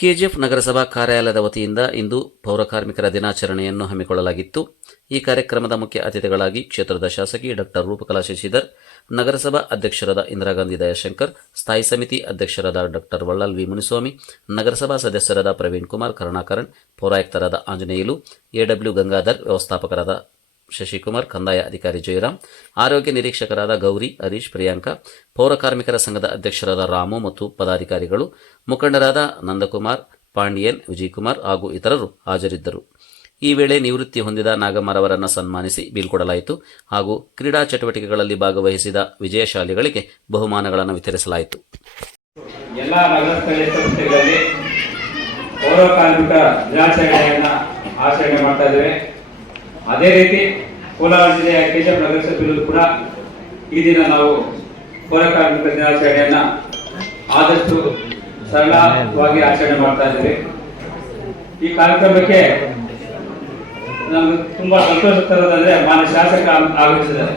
KGF ನಗರಸಭಾ ಕಾರ್ಯಾಲಯದ ವತಿಯಿಂದ ಇಂದು ಪೌರಕಾರ್ಮಿಕರ ದಿನಾಚರಣೆಯನ್ನು ಹಮ್ಮಿಕೊಳ್ಳಲಾಗಿತ್ತು. ಈ ಕಾರ್ಯಕ್ರಮದ ಮುಖ್ಯ ಅತಿಥಿಗಳಾಗಿ ಕ್ಷೇತ್ರದ ಶಾಸಕಿ ಡಾ ರೂಪಕಲಾ ಶಶಿಧರ್, ನಗರಸಭಾ ಅಧ್ಯಕ್ಷರಾದ ಇಂದಿರಾಗಾಂಧಿ ದಯಾಶಂಕರ್, ಸ್ಥಾಯಿ ಸಮಿತಿ ಅಧ್ಯಕ್ಷರಾದ ಡಾ ವಳ್ಳಲ್ ವಿ ಮುನಿಸ್ವಾಮಿ, ನಗರಸಭಾ ಸದಸ್ಯರಾದ ಪ್ರವೀಣ್ ಕುಮಾರ್ ಕರುಣಾಕರನ್, ಪೌರಾಯುಕ್ತರಾದ ಆಂಜನೇಯುಲು, ಎಡಬ್ಲ್ಯೂ ಗಂಗಾಧರ್, ವ್ಯವಸ್ಥಾಪಕರಾದ ಶಶಿಕುಮಾರ್, ಕಂದಾಯ ಅಧಿಕಾರಿ ಜಯರಾಮ್, ಆರೋಗ್ಯ ನಿರೀಕ್ಷಕರಾದ ಗೌರಿ, ಹರೀಶ್, ಪ್ರಿಯಾಂಕಾ, ಪೌರ ಕಾರ್ಮಿಕರ ಸಂಘದ ಅಧ್ಯಕ್ಷರಾದ ರಾಮು ಮತ್ತು ಪದಾಧಿಕಾರಿಗಳು, ಮುಖಂಡರಾದ ನಂದಕುಮಾರ್, ಪಾಂಡಿಯನ್, ವಿಜಯಕುಮಾರ್ ಹಾಗೂ ಇತರರು ಹಾಜರಿದ್ದರು. ಈ ವೇಳೆ ನಿವೃತ್ತಿ ಹೊಂದಿದ ನಾಗಮ್ಮರವರನ್ನು ಸನ್ಮಾನಿಸಿ ಬೀಳ್ಕೊಡಲಾಯಿತು ಹಾಗೂ ಕ್ರೀಡಾ ಚಟುವಟಿಕೆಗಳಲ್ಲಿ ಭಾಗವಹಿಸಿದ ವಿಜಯಶಾಲಿಗಳಿಗೆ ಬಹುಮಾನಗಳನ್ನು ವಿತರಿಸಲಾಯಿತು. ಎಲ್ಲ ನಗರ ಸ್ಥಳೀಯ ಸಂಸ್ಥೆಗಳಲ್ಲಿ ಪೌರ ಕಾರ್ಮಿಕ ದಿನಾಚರಣೆಯನ್ನು ಆಚರಣೆ ಮಾಡ್ತಾ ಇದ್ದೇವೆ. ಅದೇ ರೀತಿ ಕೋಲಾರ ಜಿಲ್ಲೆಯ ಕೆಜಿಎಫ್ ನಗರಸಭೆಯಲ್ಲೂ ಕೂಡ ಈ ದಿನ ನಾವು ಪೌರ ಕಾರ್ಮಿಕ ದಿನಾಚರಣೆಯನ್ನು ಆದಷ್ಟು ಸರಳವಾಗಿ ಆಚರಣೆ ಮಾಡ್ತಾ ಇದ್ದೇವೆ. ಈ ಕಾರ್ಯಕ್ರಮಕ್ಕೆ ನಮ್ಗೆ ತುಂಬಾ ಸಂತೋಷ ತರೋದಂದ್ರೆ ಮಾನ್ಯ ಶಾಸಕ ಆಗಮಿಸಿದ್ದಾರೆ.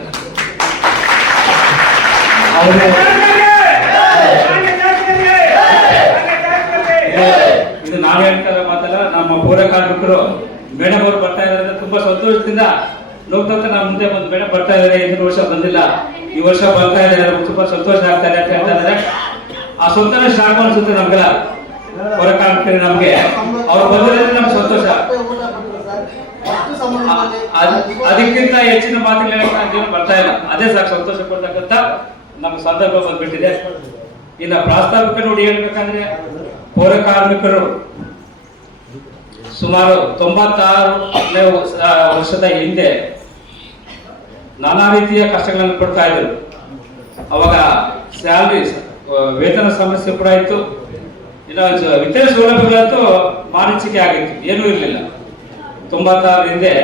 ಇದು ನಾವು ಹೇಳ್ತಾರೆ ಮಾತಲ್ಲ, ನಮ್ಮ ಪೌರ ಕಾರ್ಮಿಕರು ಮೇಡಮ್ ಅವರು ಬರ್ತಾ ಇದ್ದಾರೆ ತುಂಬಾ ಸಂತೋಷದಿಂದ ನೋಡ್ತಾ ನಾವು ಮುಂದೆ ಬಂದು ಮೇಡಮ್ ಬರ್ತಾ ಇದ್ದಾರೆ. ಹಿಂದಿನ ವರ್ಷ ಬಂದಿಲ್ಲ, ಈ ವರ್ಷ ಬರ್ತಾ ಇದ್ದಾರೆ, ತುಂಬಾ ಸಂತೋಷ ಆಗ್ತಾ ಇದೆ ಅಂತ ಹೇಳ್ತಾ ಇದ್ದಾರೆ. ಆ ಸಂತೋಷ ಸ್ಟಾರ್ಟ್ ಅನ್ಸುತ್ತೆ ನಮ್ಗೆಲ್ಲ ಪೌರ ಕಾರ್ಮಿಕರು. ನಮ್ಗೆ ಅವ್ರು ಬಂದಿರೋದ್ರೆ ನಮ್ಗೆ ಸಂತೋಷ. ಅದಕ್ಕಿಂತ ಹೆಚ್ಚಿನ ಮಾತುಗಳು ಬರ್ತಾ ಇಲ್ಲ. ಅದೇ ಸಾಕು ಸಂತೋಷ ಕೊಡ್ತಕ್ಕಂಥ ನಮ್ಗೆ ಸಂದರ್ಭ ಬಂದ್ಬಿಟ್ಟಿದೆ. ಇನ್ನು ಪ್ರಾಸ್ತಾವಿಕ ನೋಡಿ ಹೇಳ್ಬೇಕಂದ್ರೆ ಪೌರ ಕಾರ್ಮಿಕರು ಸುಮಾರು 96ನೇ ವರ್ಷದ ಹಿಂದೆ ನಾನಾ ರೀತಿಯ ಕಷ್ಟಗಳನ್ನು ಪಡ್ತಾ ಇದ್ರು. ಅವಾಗ ಸ್ಯಾಲರಿ ವೇತನ ಸಮಸ್ಯೆ ಕೂಡ ಇತ್ತು. ಇನ್ನು ಇತರೆ ಸೌಲಭ್ಯಗಳಂತೂ ಮಾರೀಚಿಕೆ ಆಗಿತ್ತು, ಏನೂ ಇರಲಿಲ್ಲ. 96 ಹಿಂದೆ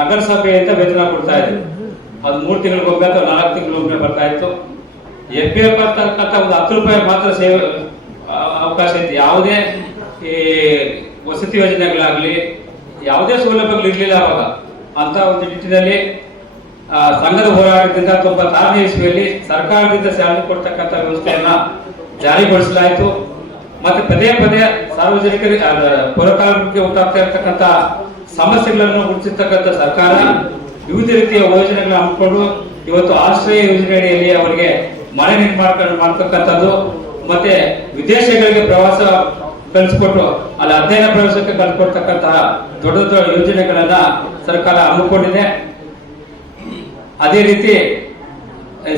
ನಗರಸಭೆಯಿಂದ ವೇತನ ಕೊಡ್ತಾ ಇದ್ರು. ಅದು 3 ತಿಂಗಳಿಗೊಮ್ಮೆ ಅಥವಾ 4 ತಿಂಗಳಿಗೊಮ್ಮೆ ಬರ್ತಾ ಇತ್ತು. FPF ಅಂತಕ್ಕಂಥ ಒಂದು 10 ರೂಪಾಯಿ ಮಾತ್ರ ಸೇವೆ ಅವಕಾಶ ಇತ್ತು. ಯಾವುದೇ ಈ ವಸತಿ ಯೋಜನೆಗಳಾಗ್ಲಿ ಯಾವುದೇ ಸೌಲಭ್ಯಗಳು ಇರಲಿಲ್ಲ ಅವಾಗ. ಅಂತ ಒಂದು ನಿಟ್ಟಿನಲ್ಲಿ ಸಂಘದ ಹೋರಾಟದಿಂದ 96ನೇ ಇಸ್ವಿಯಲ್ಲಿ ಸರ್ಕಾರದಿಂದ ಸ್ಯಾಲರಿ ಕೊಡ್ತಕ್ಕಂಥ ವ್ಯವಸ್ಥೆಯನ್ನ ಜಾರಿಗೊಳಿಸಲಾಯಿತು. ಮತ್ತೆ ಪದೇ ಪದೇ ಸಾರ್ವಜನಿಕರಿಗೆ ಪೌರ ಕಾರ್ಮಿಕರಿಗೆ ಉಂಟಾಗ್ತಾ ಇರತಕ್ಕಂಥ ಸಮಸ್ಯೆಗಳನ್ನು ಗುರುತಿಸತಕ್ಕಂಥ ಸರ್ಕಾರ ವಿವಿಧ ರೀತಿಯ ಯೋಜನೆಗಳನ್ನು ಹಮ್ಮಿಕೊಂಡು ಇವತ್ತು ಆಶ್ರಯ ಯೋಜನೆ ಅಡಿಯಲ್ಲಿ ಅವರಿಗೆ ಮನೆ ನಿರ್ಮಾಣ ಮಾಡ್ತಕ್ಕಂಥದ್ದು, ಮತ್ತೆ ವಿದೇಶಗಳಿಗೆ ಪ್ರವಾಸ ಕಳಿಸ್ಕೊಟ್ಟು ಅಲ್ಲಿ ಅಧ್ಯಯನ ಪ್ರವೇಶಕ್ಕೆ ಕಳಿಸ್ಕೊಡ್ತಕ್ಕಂತಹ ದೊಡ್ಡ ದೊಡ್ಡ ಯೋಜನೆಗಳನ್ನ ಸರ್ಕಾರ ಹಮ್ಮಿಕೊಂಡಿದೆ. ಅದೇ ರೀತಿ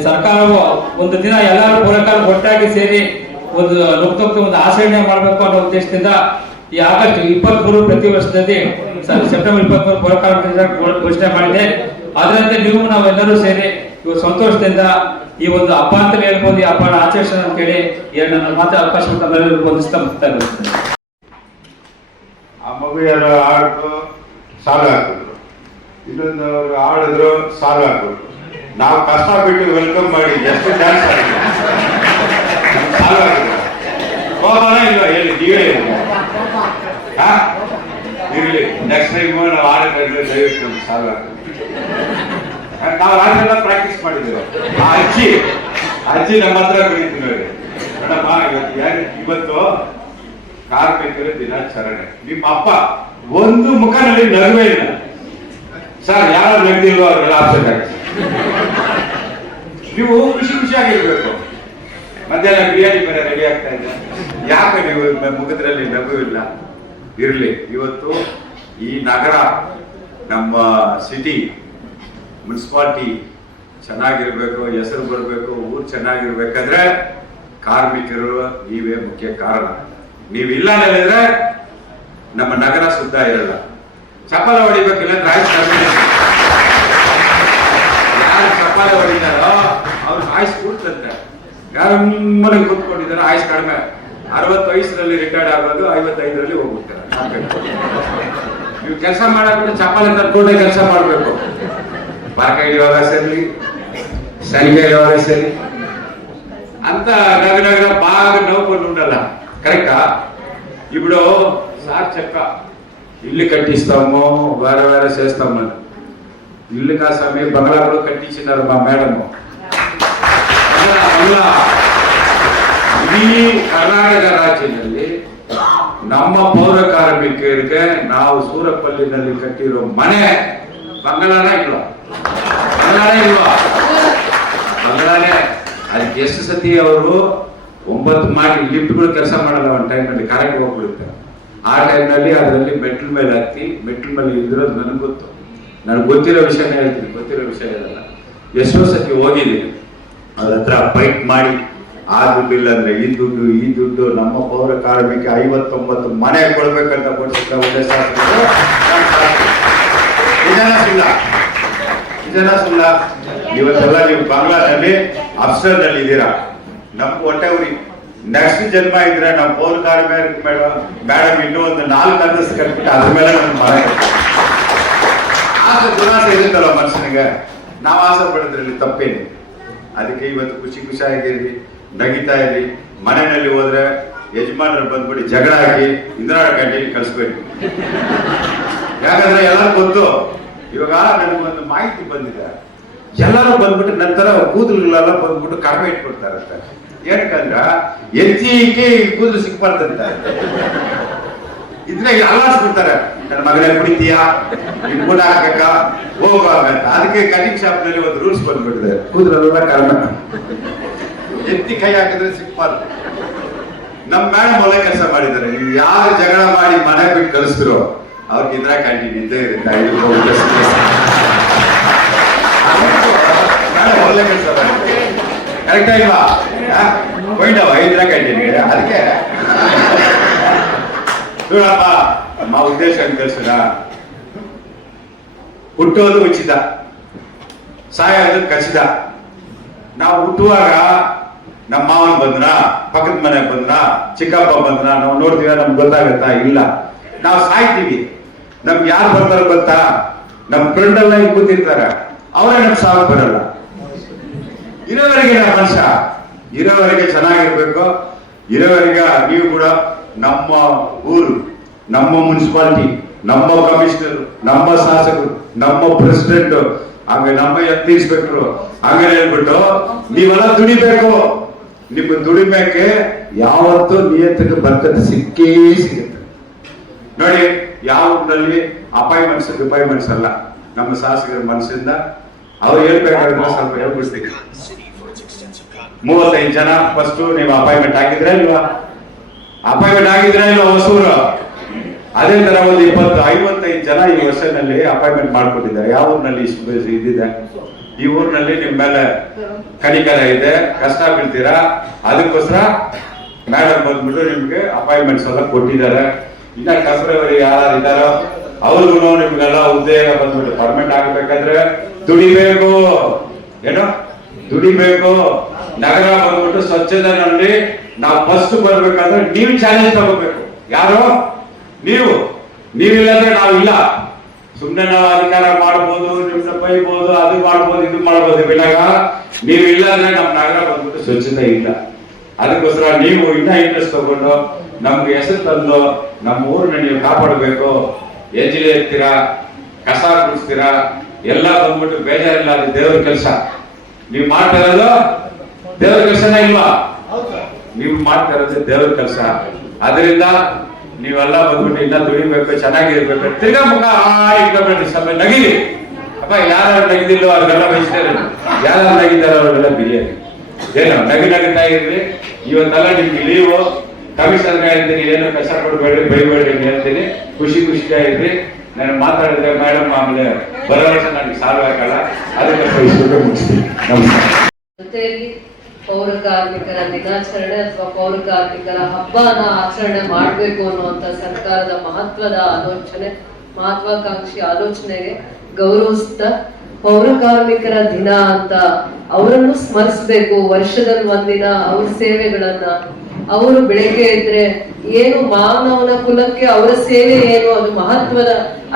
ಸರ್ಕಾರವು ಒಂದು ದಿನ ಎಲ್ಲರೂ ಪೌರಕಾರ ಒಟ್ಟಾಗಿ ಸೇರಿ ಒಂದು ಒಂದು ಆಚರಣೆ ಮಾಡಬೇಕು ಅನ್ನೋ ಉದ್ದೇಶದಿಂದ ಈ ಆಗಸ್ಟ್ 23 ಪ್ರತಿ ವರ್ಷದಲ್ಲಿ ಸೆಪ್ಟೆಂಬರ್ 23 ಪೌರಕಾರ ಘೋಷಣೆ ಮಾಡಿದೆ. ಅದರಂತೆ ನಾವೆಲ್ಲರೂ ಸೇರಿ ಇವರು ಸಂತೋಷದಿಂದ ಈ ಒಂದು ಹಬ್ಬ ಅಂತ ಹೇಳ್ಬೋದು, ಈ ಹಬ್ಬನ ಆಚರಿಸೋಣ ಅಂತ ಹೇಳಿ ನನ್ನ ಮಾತ್ರ ಅವಕಾಶ ಹೊಂದಿಸ್ತಾ ಬರ್ತಾ ಇರುತ್ತೆ. ಆ ಮಗು ಯಾರು ಆಡಿದ್ರು ಸಾಲು ಹಾಕಿದ್ರು, ಇನ್ನೊಂದು ಆಡಿದ್ರು ಸಾಲು ಹಾಕಿದ್ರು. ನಾವು ಕಷ್ಟ ಬಿಟ್ಟು ವೆಲ್ಕಮ್ ಮಾಡಿ ಎಷ್ಟು ಡ್ಯಾನ್ಸ್ ಆಡಿದ್ರು, ಸಾಲು ಹಾಕಿದ್ರು. ಹೋಗೋಣ ಇಲ್ಲ ಹೇಳಿ, ನೀವೇ ಹೇಳಿ. ಇರಲಿ, ನೆಕ್ಸ್ಟ್ ಟೈಮ್ ನಾವು ಆಡಿದ್ರೆ ದಯವಿಟ್ಟು ಸಾಲು ಹಾಕಿದ್ರು. ನಾವು ರಾತ್ರಿ ಪ್ರಾಕ್ಟೀಸ್ ಮಾಡಿದ್ದೇವೆ. ಆ ಅಜ್ಜಿ ನಮ್ಮ ಹತ್ರ ಕರೀತೀವಿ, ಮೇಡಮ್ ಇವತ್ತು ಕಾರ್ಮಿಕರ ದಿನಾಚರಣೆ, ನಿಮ್ಮ ಅಪ್ಪ ಒಂದು ಮುಖನಲ್ಲಿ ನಗುವೇ ಇಲ್ಲ ಸರ್, ಯಾರು ನಗ್ದಿಲ್ವೋ ಅವ್ರಿಗೆಲ್ಲ ಆಪ್ಷನ್ ಆಗಿ ನೀವು ಖುಷಿ ಖುಷಿಯಾಗಿರ್ಬೇಕು. ಮಧ್ಯಾಹ್ನ ಬಿರಿಯಾನಿ ಬೇರೆ ರೆಡಿ ಆಗ್ತಾ ಇದೆ, ಯಾಕೆ ನೀವು ಮುಖದಲ್ಲಿ ನಗು ಇಲ್ಲ? ಇರಲಿ, ಇವತ್ತು ಈ ನಗರ, ನಮ್ಮ ಸಿಟಿ, ಮುನ್ಸಿಪಾಲಿಟಿ ಚೆನ್ನಾಗಿರ್ಬೇಕು, ಹೆಸರು ಬರಬೇಕು, ಊರು ಚೆನ್ನಾಗಿರ್ಬೇಕಾದ್ರೆ ಕಾರ್ಮಿಕರು ನೀವೇ ಮುಖ್ಯ ಕಾರಣ. ನೀವಿಲ್ಲ ಹೇಳಿದ್ರೆ ನಮ್ಮ ನಗರ ಶುದ್ಧ ಇರಲ್ಲ. ಚಪ್ಪಾಳೆ ಹೊಡಿಬೇಕಿಲ್ಲ, ಯಾರು ಚಪ್ಪಾಳೆ ಹೊಡಿತಾರೋ ಅವ್ರು ಆಯ್ಸ್ ಕೂಡ್ತಂತೆ. ಯಾರು ಮನೆಗೆ ಕೂತ್ಕೊಂಡಿದಾರೋ ಆಯ್ಸ್ ಕಡಿಮೆ. 60 ವಯಸ್ಸರಲ್ಲಿ ರಿಟೈರ್ಡ್ ಆಗೋದು 55ರಲ್ಲಿ ಹೋಗ್ಬಿಡ್ತಾರೆ. ನೀವು ಕೆಲಸ ಮಾಡಕ್ಕೆ ಚಪ್ಪಾಳೆ ತರ್ಕೊಂಡೆ ಕೆಲಸ ಮಾಡಬೇಕು. ಪಾರ್ಕ ಹಿಡಿಯುವಾಗ ಸರಿ, ಸಂಘ ಹಿಡಿಯುವಾಗ ಸರಿ ಅಂತ ನಗರ ಬಾಗ ನೋಡ್ಕೊಂಡು ಉಂಟಲ್ಲ, ಕರೆಕ್ಟಾ? ఇప్పుడు సార్ చెప్ప ఇల్లు కట్టిస్తాము, వేరే వేరే చేస్తాము. ఇల్లు కాసమే బంగ్లా కూడా కట్టించినారు మా మేడము. ఈ ಕರ್ನಾಟಕ ರಾಜ್ಯದಲ್ಲಿ ನಮ್ಮ ಪೌರ ಕಾರ್ಮಿಕರಿಗೆ ನಾವು ಸೂರಪಲ್ಲಿನಲ್ಲಿ ಕಟ್ಟಿರೋ ಮನೆ ಬಂಗಲಾನೇ ಇಲ್ವಾ? ಬಂಗಲಾನೇ. ಅದಕ್ಕೆ ಎಷ್ಟು ಸತಿ ಅವರು 9 ಮಾಡಿ ಲಿಫ್ಟ್ಗಳು ಕೆಲಸ ಮಾಡಲ್ಲ. ಒಂದು ಟೈಮ್ನಲ್ಲಿ ಕರೆಂಟ್ ಹೋಗ್ಬಿಡುತ್ತೆ. ಆ ಟೈಮ್ನಲ್ಲಿ ಅದರಲ್ಲಿ ಮೆಟ್ಲ್ ಮೇಲೆ ಹತ್ತಿ ಮೆಟ್ಲ್ ಮೇಲೆ ಇದ್ದಿರೋದು ನನಗೆ ಗೊತ್ತು. ನನಗೆ ಗೊತ್ತಿರೋ ವಿಷಯನೇ ಹೇಳ್ತೀನಿ, ಗೊತ್ತಿರೋ ವಿಷಯ ಇರಲ್ಲ. ಎಷ್ಟೋ ಸತಿ ಹೋಗಿದ್ದೀನಿ ಅದ್ರ ಹತ್ರ ಫೈಟ್ ಮಾಡಿ ಆ ದುಡ್ಡಿಲ್ಲ ಅಂದ್ರೆ ಈ ದುಡ್ಡು ನಮ್ಮ ಪೌರ ಕಾರ್ಮಿಕ 59 ಮನೆ ಕೊಡ್ಬೇಕಂತ ಕೊಡ್ಸಿದ ಉದ್ದೇಶ. ಇದನ್ನ ಸುಳ್ಳ. ಇವತ್ತೆಲ್ಲ ನೀವು ಬಾಂಗ್ಲಾದಲ್ಲಿ ಅಫ್ಸರ್ನಲ್ಲಿ ಇದ್ದೀರಾ. ನಮ್ಮ ಹೊಟ್ಟೆ ಉರಿ. ನೆಕ್ಸ್ಟ್ ಜನ್ಮ ಇದ್ರೆ ನಮ್ಮ ಪೌರ ಕಾರ್ಮಿಕ ಮೇಡಮ್ ಇನ್ನೂ ಒಂದು 4 ಅಂತಸ್ತು ಕಟ್ಬಿಟ್ಟು ಅದ್ರ ಮೇಲೆ ಒಂದು ಮನೆ ಆಸೆ ದುರಾಸೆ ಇರುತ್ತಲ್ಲ ಮನುಷ್ಯನಿಗೆ. ನಾವು ಆಸೆ ಪಡೋದ್ರಲ್ಲಿ ತಪ್ಪೇನು? ಅದಕ್ಕೆ ಇವತ್ತು ಖುಷಿಯಾಗಿರ್ರಿ, ನಗಿತಾ ಇರಿ. ಮನೆಯಲ್ಲಿ ಹೋದ್ರೆ ಯಜಮಾನರು ಬಂದ್ಬಿಟ್ಟು ಜಗಳ ಆಗಿ ಇಂದಿರಾ ಕ್ಯಾಂಟೀನ್ ಕಳಿಸ್ಬೇಡಿ. ಯಾಕಂದ್ರೆ ಎಲ್ಲರೂ ಗೊತ್ತು. ಇವಾಗ ನನಗೊಂದು ಮಾಹಿತಿ ಬಂದಿದೆ. ಎಲ್ಲರೂ ಬಂದ್ಬಿಟ್ಟು ನಂತರ ಕೂದಲುಗಳೆಲ್ಲ ಬಂದ್ಬಿಟ್ಟು ಕಡಿಮೆ ಇಟ್ಕೊಡ್ತಾರಂತೆ. ಏನಕ್ಕಂದ್ರ ಎತ್ತಿಗೆ ಕೂದಲು ಸಿಕ್ಬಾರ್ದಂತ ಇದ್ರೆ ಅಲ್ಲಾಡ್ಸ್ಬಿಡ್ತಾರೆ. ನನ್ನ ಮಗನೇ ಕುಡಿತೀಯಾ, ನಿನ್ ಕೂಡ ಹಾಕಕ್ಕ ಹೋಗುವಂತ. ಅದಕ್ಕೆ ಕಟಿಂಗ್ ಶಾಪ್ ನಲ್ಲಿ ಒಂದು ರೂಲ್ಸ್ ಬಂದ್ಬಿಟ್ಟಿದೆ, ಕೂದಲೆಲ್ಲ ಕಡಿಮೆ, ಎತ್ತಿ ಕೈ ಹಾಕಿದ್ರೆ ಸಿಕ್ಬಾರ್ದು. ನಮ್ ಮೇಡಮ್ ಒಳ್ಳೆ ಕೆಲಸ ಮಾಡಿದ್ದಾರೆ. ನೀವು ಯಾರು ಜಗಳ ಮಾಡಿ ಮನೆ ಬಿಟ್ಟು ಕಳಿಸ್ತಿರೋ ಅವ್ರಿಗೆ ಇಂದಿರಾ ಕ್ಯಾಂಟೀನ್ ಇದ್ದೇ ಇರುತ್ತೆ. ಮೇಡಮ್ ಒಳ್ಳೆ ಕೆಲಸ ಮಾಡಿದ್ದಾರೆ. ಕರೆಕ್ಟ್ ಆಗಿಲ್ವಾ? ಹೋಯ್ತವ ಇಂದಿರಾ ಕ್ಯಾಂಟೀನ್ಗೆ. ಅದಕ್ಕೆ ನೋಡಪ್ಪ, ನಮ್ಮ ಉದ್ದೇಶ ಅಂತ ತಿಳಿಸಿದ, ಹುಟ್ಟೋದು ಉಚಿತ, ಸಾಯೋದು ಖಚಿತ. ನಾವು ಹುಟ್ಟುವಾಗ ನಮ್ಮ ಮಾವನ್ ಬಂದ್ರ, ಪಕ್ಕದ ಮನೆ ಬಂದ್ರ, ಚಿಕ್ಕಪ್ಪ ಬಂದ್ರ ನಾವು ನೋಡ್ತೀವ, ನಮ್ಗೆ ಗೊತ್ತಾಗತ್ತಾ? ಇಲ್ಲ. ನಾವು ಸಾಯ್ತೀವಿ. ನಮ್ಗೆ ಯಾರು ಬರ್ತಾರ ಗೊತ್ತಾ? ನಮ್ ಫ್ರೆಂಡ್ ಎಲ್ಲ ಈಗ ಕೂತಿರ್ತಾರ, ಅವರೇ ನಮ್ ಸಾವು ಬರಲ್ಲ. ಇರೋವರೆಗೆ ನಮ್ಮ ಮನುಷ್ಯ ಇರೋವರೆಗೆ ಚೆನ್ನಾಗಿರ್ಬೇಕು. ಇರೋವರೆಗೆ ನೀವು ಕೂಡ ನಮ್ಮ ಊರು, ನಮ್ಮ ಮುನ್ಸಿಪಾಲಿಟಿ, ನಮ್ಮ ಕಮಿಷನರ್, ನಮ್ಮ ಶಾಸಕರು, ನಮ್ಮ ಪ್ರೆಸಿಡೆಂಟ್, ಹಂಗೆ ನಮ್ಮ ಎತ್ತಿ ಇನ್ಸ್ಪೆಕ್ಟರ್ ಹಂಗೆ ಹೇಳ್ಬಿಟ್ಟು ನೀವೆಲ್ಲ ದುಡಿಬೇಕು. ನಿಮ್ಮ ದುಡಿಮೆಗೆ ಯಾವತ್ತೂ ನಿಯಂತ್ರಕ್ಕೆ ಬರ್ತದೆ, ಸಿಕ್ಕೇ ಸಿಗುತ್ತೆ. ನೋಡಿ, ಯಾವ ಊರಿನಲ್ಲಿ ಅಪಾಯಿಂಟ್ಮೆಂಟ್ಸ್ ಅಲ್ಲ. ನಮ್ಮ ಶಾಸಕರ ಮನಸ್ಸಿಂದ ಅವ್ರು ಹೇಳ್ಬೇಕಾದ್ರೆ ಸ್ವಲ್ಪ ಹೇಳ್ಬಿಡ್ತೀವಿ. 35 ಜನ ಫಸ್ಟ್ ನೀವು ಅಪಾಯಿಂಟ್ಮೆಂಟ್ ಆಗಿದ್ರೆ ಇಲ್ವಾ? ಹೊಸೂರು. ಅದೇ ತರ ಒಂದು 55 ಜನ ಈ ವರ್ಷದಲ್ಲಿ ಅಪಾಯಿಂಟ್ಮೆಂಟ್ ಮಾಡ್ಕೊಟ್ಟಿದ್ದಾರೆ. ಯಾವ ಊರಿನಲ್ಲಿ ಇಷ್ಟು ಇದಿದೆ? ಈ ಊರಿನಲ್ಲಿ ನಿಮ್ ಮೇಲೆ ಕನಿಕರ ಇದೆ, ಕಷ್ಟ ಬೀಳ್ತೀರಾ. ಅದಕ್ಕೋಸ್ಕರ ಮೇಡಮ್ ಬಂದ್ಬಿಟ್ಟು ನಿಮ್ಗೆ ಅಪಾಯಿಂಟ್ಮೆಂಟ್ಸ್ ಎಲ್ಲ ಕೊಟ್ಟಿದ್ದಾರೆ. ಇನ್ನ ಟೆಂಪರರಿ ಯಾರು ಇದ್ದಾರೋ ಅವ್ರಿಗೂ ನಿಮ್ಗೆಲ್ಲ ಉದ್ಯೋಗ ಬಂದ್ಬಿಟ್ಟು ಪರ್ಮನೆಂಟ್ ಆಗ್ಬೇಕಾದ್ರೆ ದುಡಿಬೇಕು. ಏನು ದುಡಿಬೇಕು? ನಗರ ಬಂದ್ಬಿಟ್ಟು ಸ್ವಚ್ಛತೆನಲ್ಲಿ ನಾವು ಫಸ್ಟ್ ಬರ್ಬೇಕಾದ್ರೆ ನೀವು ಚಾಲೆಂಜ್ ತಗೋಬೇಕು. ಯಾರು? ನೀವಿಲ್ಲಂದ್ರೆ ನಾವಿಲ್ಲ. ಸುಮ್ನೆ ನಾವು ಅಧಿಕಾರ ಮಾಡ್ಬೋದು, ನಿಮ್ನ ಬೈಬೋದು, ಅದು ಮಾಡ್ಬೋದು, ಇದು ಮಾಡ್ಬೋದು. ಬಿಡಾಗ ನೀವಿಲ್ಲ ಅಂದ್ರೆ ನಮ್ ನಗರ ಬಂದ್ಬಿಟ್ಟು ಸ್ವಚ್ಛತೆ ಇಲ್ಲ. ಅದಕ್ಕೋಸ್ಕರ ನೀವು ಇನ್ನ ಇಂಟ್ರೆಸ್ಟ್ ತಗೊಂಡು ನಮ್ಗೆ ಹೆಸರು ತಂದು ನಮ್ಮ ಊರನ್ನ ನೀವು ಕಾಪಾಡಬೇಕು. ಎಂಜಿಲಿ ಇರ್ತೀರಾ, ಕಸ ಗುಡಿಸ್ತೀರಾ, ಎಲ್ಲ ಬಂದ್ಬಿಟ್ಟು ಬೇಜಾರಿಲ್ಲ. ಅದು ದೇವ್ರ ಕೆಲಸ. ನೀವು ಮಾಡ್ತಾ ಇರೋದು ದೇವ್ರ ಕೆಲಸನೇ ಇಲ್ವಾ? ನೀವು ಮಾಡ್ತಾ ಇರೋದು ದೇವ್ರ ಕೆಲಸ. ಅದರಿಂದ ನೀವೆಲ್ಲ ಬಂದ್ಬಿಟ್ಟು ಇನ್ನ ದುಡಿಬೇಕು, ಚೆನ್ನಾಗಿರ್ಬೇಕು. ತಿರ್ಗಾ ಮುಖ ಇಟ್ಕೊಂಡ್ಬಿಡ್ರಿ, ಸ್ವಲ್ಪ ನಗಿರಿ. ಅಪ್ಪ ಯಾರು ನಗಿದಿಲ್ಲೋ ಅವ್ರಿಗೆಲ್ಲ ಬಯಸ್ತಾರೆ, ಯಾರು ನಗಿದಾರೋ ಅವ್ರಿಗೆಲ್ಲ ಬಿರಿಯಾನಿ. ಏನು ನಗುತ್ತಾ ಇರ್ರಿ. ಇವತ್ತೆಲ್ಲ ನಿಮ್ಗೆ ಲೀವು. ಕಮಿಷನರ್ ಹೇಳ್ತೀನಿ, ಏನು ಕಷ್ಟ ಕೊಡ್ಬೇಡ್ರಿ, ಬೈಬೇಡ್ರಿ ಅಂತ ಹೇಳ್ತೀನಿ. ಖುಷಿಯಾಗಿರ್ರಿ. ನಾನು ಮಾತಾಡಿದ್ರೆ ಮೇಡಮ್ ಆಮೇಲೆ ಬರೋ ವರ್ಷ ನನಗೆ ಸಾಲ್ವ್ ಆಗಲ್ಲ. ಅದಕ್ಕೆ ಮುಗಿಸ್ತೀನಿ. ನಮಸ್ಕಾರ. ಜೊತೆಯಲ್ಲಿ ಪೌರ ಕಾರ್ಮಿಕರ ದಿನಾಚರಣೆ ಅಥವಾ ಪೌರ ಕಾರ್ಮಿಕರ ಹಬ್ಬನ ಆಚರಣೆ ಮಾಡಬೇಕು ಅನ್ನುವಂತ ಸರ್ಕಾರದ ಮಹತ್ವಾಕಾಂಕ್ಷಿ ಆಲೋಚನೆಗೆ ಗೌರವಿಸ್ತಾ ಪೌರ ಕಾರ್ಮಿಕರ ದಿನ ಅಂತ ಅವರನ್ನು ಸ್ಮರಿಸಬೇಕು. ವರ್ಷದಲ್ಲಿ ಒಂದಿನ ಅವ್ರ ಸೇವೆಗಳನ್ನ, ಅವರು ಬೆಳಗ್ಗೆ ಇದ್ರೆ ಏನು ಮಾನವನ ಕುಲಕ್ಕೆ ಅವರ ಸೇವೆ ಏನು,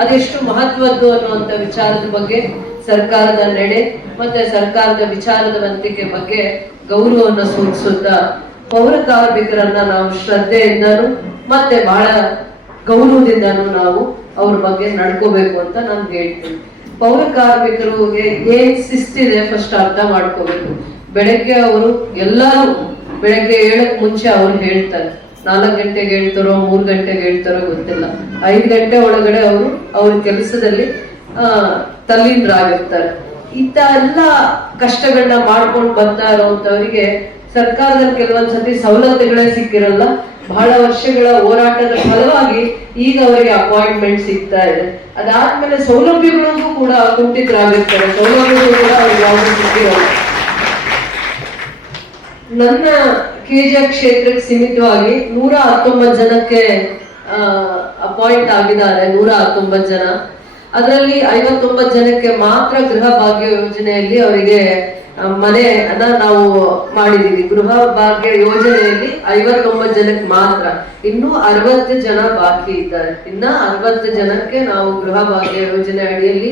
ಅದೆಷ್ಟು ಮಹತ್ವದ್ದು ಅನ್ನುವಂತ ವಿಚಾರದ ಬಗ್ಗೆ ಸರ್ಕಾರದ ನಡೆ ಮತ್ತೆ ಸರ್ಕಾರದ ವಿಚಾರವಂತಿಕೆ ಬಗ್ಗೆ ಗೌರವವನ್ನು ಸೂಚಿಸುತ್ತಾ ಪೌರ ಕಾರ್ಮಿಕರನ್ನ ನಾವು ಶ್ರದ್ಧೆಯಿಂದನೂ ಮತ್ತೆ ಬಹಳ ಗೌರವದಿಂದನೂ ನಾವು ಅವ್ರ ಬಗ್ಗೆ ನಡ್ಕೋಬೇಕು ಅಂತ ನಾನು ಹೇಳ್ತೀನಿ. ಪೌರ ಕಾರ್ಮಿಕರಿಗೆ ಏನ್ ಶಿಸ್ತಿದೆ ಫಸ್ಟ್ ಅರ್ಥ ಮಾಡ್ಕೋಬೇಕು. ಬೆಳಗ್ಗೆ ಅವರು ಎಲ್ಲರೂ ಬೆಳಗ್ಗೆ 7ಕ್ಕೆ ಮುಂಚೆ ಅವ್ರು ಹೇಳ್ತಾರೆ 4 ಗಂಟೆಗೆ ಹೇಳ್ತಾರೋ 3 ಗಂಟೆಗೆ ಹೇಳ್ತಾರೋ ಗೊತ್ತಿಲ್ಲ. 5 ಗಂಟೆ ಒಳಗಡೆ ಅವರು ಅವ್ರ ಕೆಲಸದಲ್ಲಿ ತಲ್ಲೀನರಾಗಿರ್ತಾರೆ. ಇಂಥ ಎಲ್ಲ ಕಷ್ಟಗಳನ್ನ ಮಾಡ್ಕೊಂಡು ಬರ್ತಾ ಇರೋಂಥವ್ರಿಗೆ ಸರ್ಕಾರದಲ್ಲಿ ಕೆಲವೊಂದ್ಸತಿ ಸವಲತ್ತುಗಳೇ ಸಿಕ್ಕಿರಲ್ಲ. ಬಹಳ ವರ್ಷಗಳ ಹೋರಾಟದ ಫಲವಾಗಿ ಈಗ ಅವರಿಗೆ ಅಪಾಯಿಂಟ್ಮೆಂಟ್ ಸಿಗ್ತಾ ಇದೆ. ಅದಾದ್ಮೇಲೆ ಸೌಲಭ್ಯಗಳಿಗೂ ಕೂಡ ಕುಂಠಿತರಾಗಿರ್ತಾರೆ, ಸೌಲಭ್ಯಗಳು ಕೂಡ ಅವ್ರಿಗೆ ಯಾವುದು ಸಿಕ್ಕಿರಲ್ಲ. ನನ್ನ ಕೆಜಿಎಫ್ ಕ್ಷೇತ್ರಕ್ಕೆ ಸೀಮಿತವಾಗಿ 119 ಜನಕ್ಕೆ ಅಪಾಯಿಂಟ್ ಆಗಿದ್ದಾರೆ. 119 ಜನ. ಅದರಲ್ಲಿ 59 ಜನಕ್ಕೆ ಮಾತ್ರ ಗೃಹ ಭಾಗ್ಯ ಯೋಜನೆಯಲ್ಲಿ ಅವರಿಗೆ ಮನೆಯನ್ನ ನಾವು ಮಾಡಿದೀವಿ. ಗೃಹ ಭಾಗ್ಯ ಯೋಜನೆಯಲ್ಲಿ 59 ಜನಕ್ಕೆ ಮಾತ್ರ. ಇನ್ನೂ 60 ಜನ ಬಾಕಿ ಇದ್ದಾರೆ. ಇನ್ನ 60 ಜನಕ್ಕೆ ನಾವು ಗೃಹ ಭಾಗ್ಯ ಯೋಜನೆ ಅಡಿಯಲ್ಲಿ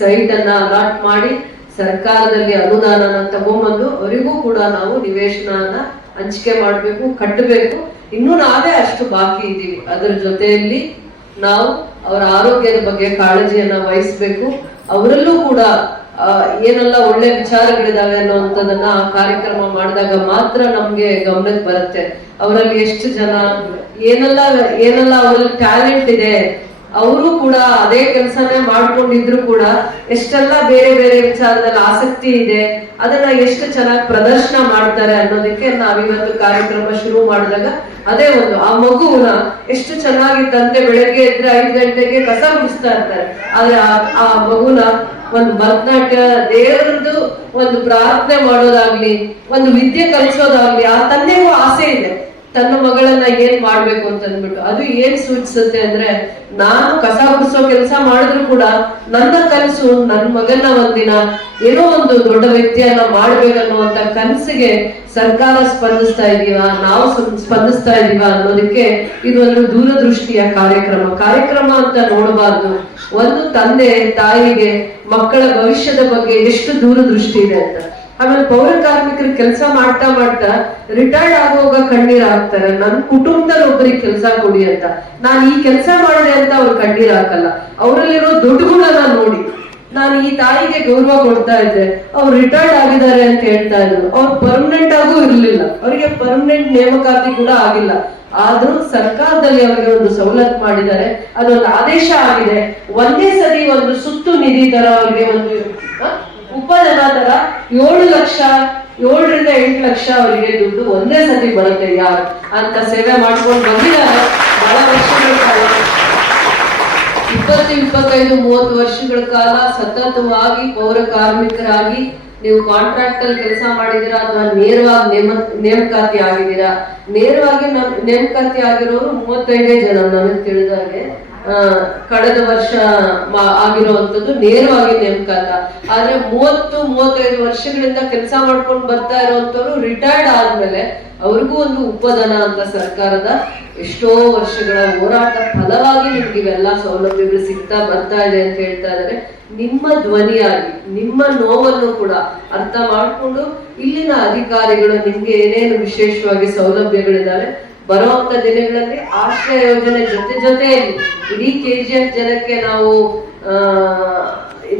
ಸೈಟ್ ಅನ್ನ ಅಲಾಟ್ ಮಾಡಿ ಸರ್ಕಾರದಲ್ಲಿ ಅನುದಾನನ ತಗೊಂಬಂದು ಅವರಿಗೂ ಕೂಡ ನಾವು ನಿವೇಶನನ ಹಂಚಿಕೆ ಮಾಡ್ಬೇಕು, ಕಟ್ಟಬೇಕು. ಇನ್ನೂ ನಾವೇ ಅಷ್ಟು ಬಾಕಿ ಇದ್ದೀವಿ. ಅದರ ಜೊತೆಯಲ್ಲಿ ನಾವು ಅವರ ಆರೋಗ್ಯದ ಬಗ್ಗೆ ಕಾಳಜಿಯನ್ನ ವಹಿಸ್ಬೇಕು. ಅವರಲ್ಲೂ ಕೂಡ ಏನೆಲ್ಲ ಒಳ್ಳೆ ವಿಚಾರಗಳಿದಾವೆ ಅನ್ನೋಂಥದನ್ನ ಆ ಕಾರ್ಯಕ್ರಮ ಮಾಡಿದಾಗ ಮಾತ್ರ ನಮ್ಗೆ ಗಮನಕ್ಕೆ ಬರುತ್ತೆ. ಅವರಲ್ಲಿ ಎಷ್ಟು ಜನ ಏನೆಲ್ಲ ಅವರಲ್ಲಿ ಟ್ಯಾಲೆಂಟ್ ಇದೆ, ಅವರು ಕೂಡ ಅದೇ ಕೆಲಸನೇ ಮಾಡ್ಕೊಂಡಿದ್ರು ಕೂಡ ಎಷ್ಟೆಲ್ಲ ಬೇರೆ ಬೇರೆ ವಿಚಾರದಲ್ಲಿ ಆಸಕ್ತಿ ಇದೆ, ಅದನ್ನ ಎಷ್ಟು ಚೆನ್ನಾಗಿ ಪ್ರದರ್ಶನ ಮಾಡ್ತಾರೆ ಅನ್ನೋದಕ್ಕೆ ನಾವಿವತ್ತು ಕಾರ್ಯಕ್ರಮ ಶುರು ಮಾಡಿದಾಗ ಅದೇ ಒಂದು ಆ ಮಗುನ ಎಷ್ಟು ಚೆನ್ನಾಗಿ ತಂದೆ ಬೆಳಗ್ಗೆ ಎದ್ರೆ 5 ಗಂಟೆಗೆ ಕಸ ಗುಡಿಸ್ತಾ ಇರ್ತಾರೆ. ಆದ್ರೆ ಆ ಮಗುನ ಒಂದು ಭರತನಾಟ್ಯ ದೇವರದ್ದು ಒಂದು ಪ್ರಾರ್ಥನೆ ಮಾಡೋದಾಗ್ಲಿ, ಒಂದು ವಿದ್ಯೆ ಕಲಿಸೋದಾಗ್ಲಿ ಆ ತಂದೆಗೂ ಆಸೆ ಇದೆ ತನ್ನ ಮಗಳನ್ನ ಏನ್ ಮಾಡ್ಬೇಕು ಅಂತ ಅಂದ್ಬಿಟ್ಟು. ಅದು ಏನ್ ಸೂಚಿಸುತ್ತೆ ಅಂದ್ರೆ, ನಾನು ಕಸ ಗುಡಿಸೋ ಕೆಲಸ ಮಾಡಿದ್ರು ಕೂಡ ನನ್ನ ಕನಸು ನನ್ನ ಮಗನ ಒಂದಿನ ಏನೋ ಒಂದು ದೊಡ್ಡ ವ್ಯಕ್ತಿಯನ್ನ ಮಾಡ್ಬೇಕನ್ನುವಂತ ಕನಸಿಗೆ ಸರ್ಕಾರ ಸ್ಪಂದಿಸ್ತಾ ಇದೀವ, ನಾವು ಸ್ಪಂದಿಸ್ತಾ ಇದೀವ ಅನ್ನೋದಕ್ಕೆ ಇದೊಂದು ದೂರದೃಷ್ಟಿಯ ಕಾರ್ಯಕ್ರಮ ಅಂತ ನೋಡಬಾರ್ದು. ಒಂದು ತಂದೆ ತಾಯಿಗೆ ಮಕ್ಕಳ ಭವಿಷ್ಯದ ಬಗ್ಗೆ ಎಷ್ಟು ದೂರದೃಷ್ಟಿ ಇದೆ ಅಂತ. ಆಮೇಲೆ ಪೌರ ಕಾರ್ಮಿಕರು ಕೆಲಸ ಮಾಡ್ತಾ ರಿಟೈರ್ಡ್ ಆಗುವಾಗ ಕಣ್ಣೀರ್ ಹಾಕ್ತಾರೆ, ನನ್ನ ಕುಟುಂಬದಲ್ಲಿ ಒಬ್ಬರಿಗೆ ಕೆಲಸ ಕೊಡಿ ಅಂತ. ನಾನು ಈ ಕೆಲಸ ಮಾಡಿದೆ ಅಂತ ಅವ್ರು ಕಣ್ಣೀರ್ ಹಾಕಲ್ಲ. ಅವರಲ್ಲಿರೋ ದೊಡ್ಡ ಗುಣನ ನೋಡಿ ನಾನು ಈ ತಾಯಿಗೆ ಗೌರವ ಕೊಡ್ತಾ ಇದ್ದೆ, ಅವ್ರು ರಿಟೈರ್ಡ್ ಆಗಿದ್ದಾರೆ ಅಂತ ಹೇಳ್ತಾ ಇದ್ರು. ಅವ್ರು ಪರ್ಮನೆಂಟ್ ಆಗೂ ಇರ್ಲಿಲ್ಲ, ಅವರಿಗೆ ಪರ್ಮನೆಂಟ್ ನೇಮಕಾತಿ ಕೂಡ ಆಗಿಲ್ಲ. ಆದ್ರೂ ಸರ್ಕಾರದಲ್ಲಿ ಅವರಿಗೆ ಒಂದು ಸವಲತ್ತು ಮಾಡಿದ್ದಾರೆ, ಅದೊಂದು ಆದೇಶ ಆಗಿದೆ. ಒಂದೇ ಸರಿ ಒಂದು ಸುತ್ತು ನಿಧಿ ತರ ಅವರಿಗೆ ಒಂದು ಉಪಧನ ತರ 7 ಲಕ್ಷ 7ರಿಂದ 8 ಲಕ್ಷ ಅವರಿಗೆ ದುಡ್ಡು ಒಂದೇ ಸತಿ ಬರುತ್ತೆ. ಯಾರು ಅಂತ ಸೇವೆ ಮಾಡ್ಕೊಂಡು ಬಂದಿದ್ದಾರೆ ಬಹಳ ವರ್ಷಗಳ ಕಾಲ, 20, 25, 30 ವರ್ಷಗಳ ಕಾಲ ಸತತವಾಗಿ ಪೌರ ಕಾರ್ಮಿಕರಾಗಿ ನೀವು ಕಾಂಟ್ರಾಕ್ಟ್ ಅಲ್ಲಿ ಕೆಲಸ ಮಾಡಿದೀರಾ ಅಥವಾ ನೇರವಾಗಿ ನೇಮಕಾತಿ ಆಗಿದ್ದೀರಾ. ನೇರವಾಗಿ ನೇಮಕಾತಿ ಆಗಿರೋರು 35 ಜನ ನನಗೆ ತಿಳಿದಾಗೆ. ಕಳೆದ ವರ್ಷ ಆಗಿರುವಂತದ್ದು ನೇರವಾಗಿ ನೇಮಕಾತ. ಆದ್ರೆ 30-35 ವರ್ಷಗಳಿಂದ ಕೆಲಸ ಮಾಡ್ಕೊಂಡು ಬರ್ತಾ ಇರುವಂತವ್ರು ರಿಟೈರ್ಡ್ ಆದ್ಮೇಲೆ ಅವ್ರಿಗೂ ಒಂದು ಉಪಧನ ಅಂತ ಸರ್ಕಾರದ ಎಷ್ಟೋ ವರ್ಷಗಳ ಹೋರಾಟ ಫಲವಾಗಿ ನಿಮ್ಗೆ ಇವೆಲ್ಲ ಸೌಲಭ್ಯಗಳು ಸಿಗ್ತಾ ಬರ್ತಾ ಇದೆ ಅಂತ ಹೇಳ್ತಾ ಇದ್ದಾರೆ. ನಿಮ್ಮ ಧ್ವನಿಯಾಗಿ ನಿಮ್ಮ ನೋವನ್ನು ಕೂಡ ಅರ್ಥ ಮಾಡ್ಕೊಂಡು ಇಲ್ಲಿನ ಅಧಿಕಾರಿಗಳು ನಿಮ್ಗೆ ಏನೇನು ವಿಶೇಷವಾಗಿ ಸೌಲಭ್ಯಗಳಿದಾವೆ ಬರುವಂತ ದಿನಗಳಲ್ಲಿ ಆಶ್ರಯ ಯೋಜನೆ ಜೊತೆಯಲ್ಲಿ ಇಡೀ ಕೆಜಿಎಫ್ ಜನಕ್ಕೆ ನಾವು